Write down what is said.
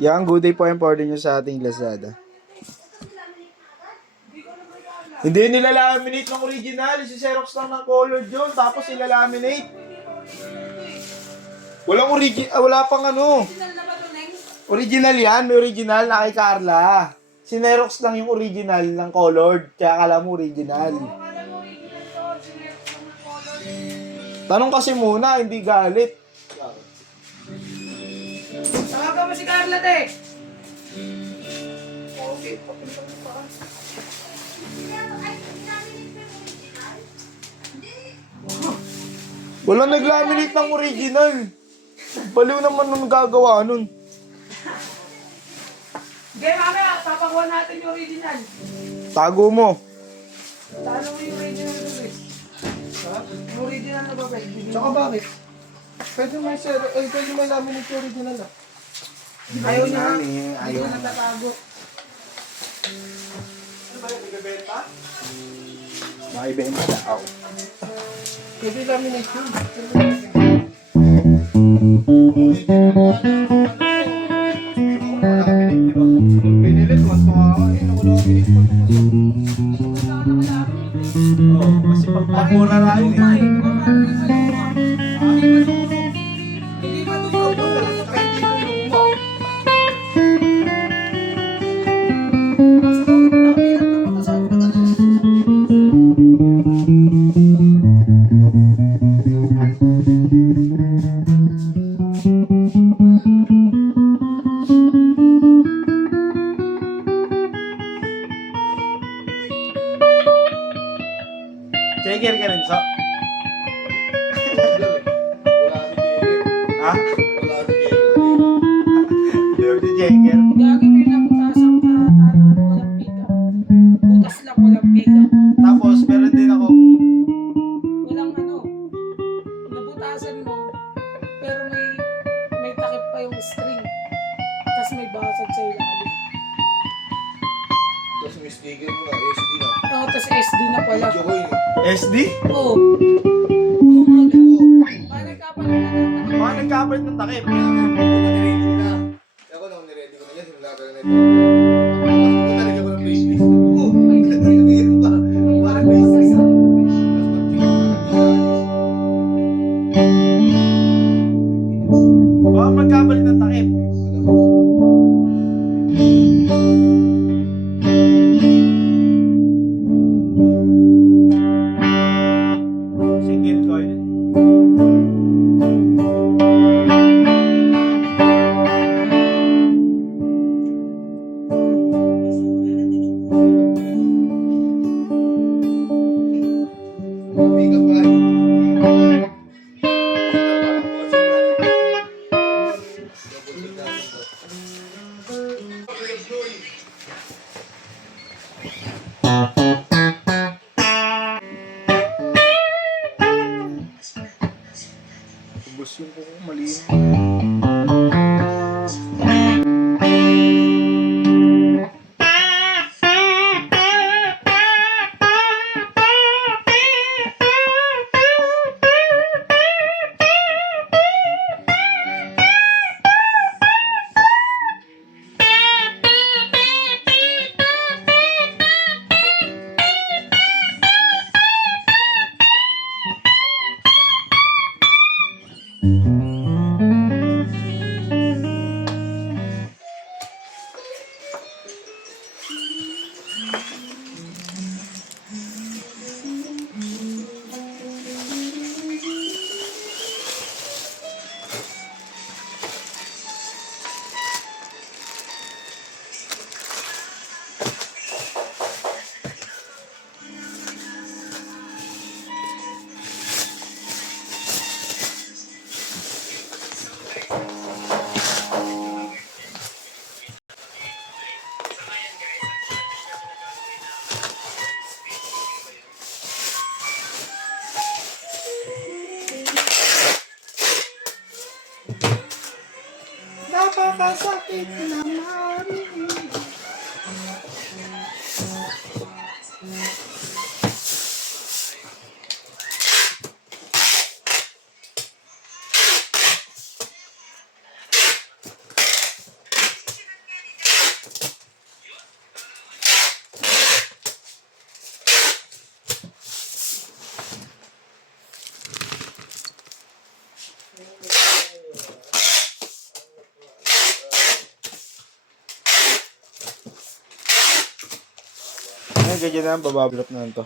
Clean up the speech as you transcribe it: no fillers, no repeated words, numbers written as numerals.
Yan, good day po yung order nyo sa ating Lazada. Hindi nila laminate ng original. Si Xerox lang ng colored yun. Tapos sila laminate. Wala pang ano. Original yan. May original na kay Carla. Si Xerox lang yung original ng colored. Kaya akala mo original. Tanong kasi muna, hindi galit. Tawagan mo si Carla, te. Okay. Wala naglaminate ng original. Baliw naman nung gagawa nun. Okay, mamaya, papakuha natin yung original. Tago mo. Talo mo yung original na bes. Ha? Yung original na ba, bes? Tsaka bakit? Pwede may laminate yung original ah. Ayaw niya. Ayaw Hindi na. na natatago. Ano ba yung nagbebenta? Makibenta daw. Pwede laminate yun. Pinilit, mas makakain. Ako na pinilit pa. Oo, kasi pagpapura na yun eh. Hindi matulog. Checker ka rin, so? Ha? Dirty checker. Gagi, may nabutasang karatanan. Walang pika. Butas lang, walang pika. Tapos, meron din ako, Walang ano. Nabutasan mo. Pero may takip pa yung string. Tapos may basag sa ilalim. Tapos may sticker mo na, SD na. Oo, tapos SD na pala. Video ko yun eh. SD? Oo. Oo, mga Paano nagkapalit na ng takip? Mga nagkapalit ng takip. Niready ko na. Ako nung niready ko na yan, simula ka na ito. Ako talaga ko ng playlist. Oo, may nagkakagay mo ba? Parang playlist. Tapos Baka magkapalit ng takip. Single coil. Pick-up line. Ubus yung kuko, malinis. Napakasakit naman. Ganyan na, babablot na lang to.